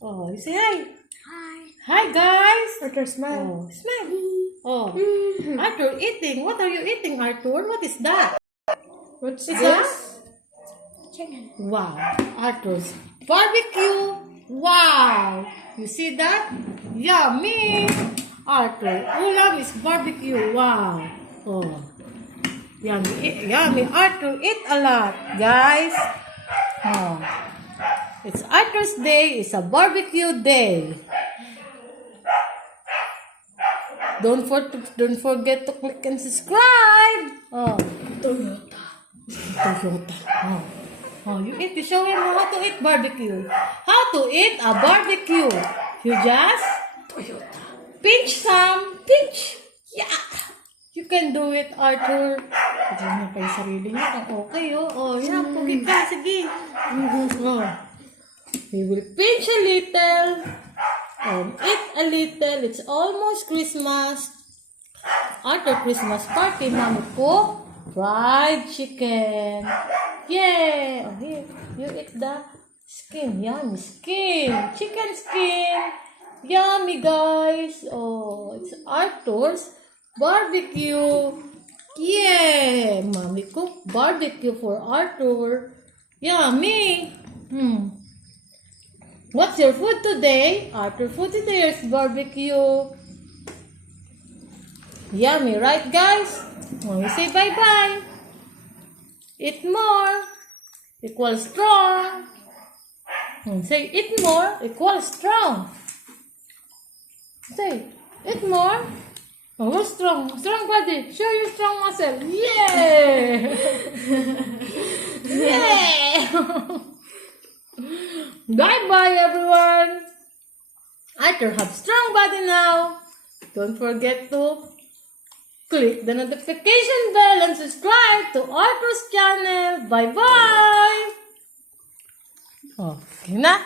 Oh, you say hi. Hi. Hi, guys. Arthur, smile. Oh, smile. Oh, Arthur, eating. What are you eating, Arthur? What is that? What's Is this? Chicken. Wow, Arthur's barbecue. Wow, you see that? Yummy. Arthur, ulam is barbecue. Wow. Oh, yummy, yummy. Arthur, eat a lot, guys. Oh, it's Arthur's day. It's a barbecue day. Don't forget to click and subscribe. Oh, Toyota. Toyota. Oh. Oh, you eat. You show him how to eat barbecue. How to eat a barbecue. You just Toyota. pinch some. Pinch. Yeah. You can do it, Arthur. Diyan niya pa yung sarili niya. Okay, oh. Oh, yeah. Pugi ka. Sige. Oh. We will pinch a little. And eat a little. It's almost Christmas. Arthur Christmas party, Mommy cook fried chicken. Yay! Oh, here, you eat the skin. Yummy skin. Chicken skin. Yummy, guys. Oh, it's Arthur's barbecue. Yeah! Mommy cook barbecue for Arthur. Yummy. What's your food today? Arthur food today is barbecue. Yummy, right, guys? When we say bye-bye, eat more equals strong. Say eat more equals strong. Say eat more. Oh, we're strong. Strong body. Show your strong muscle. Yeah! Yeah! Bye-bye, everyone. Arthur have strong body now. Don't forget to click the notification bell and subscribe to Arthur's channel. Bye-bye. Okay na.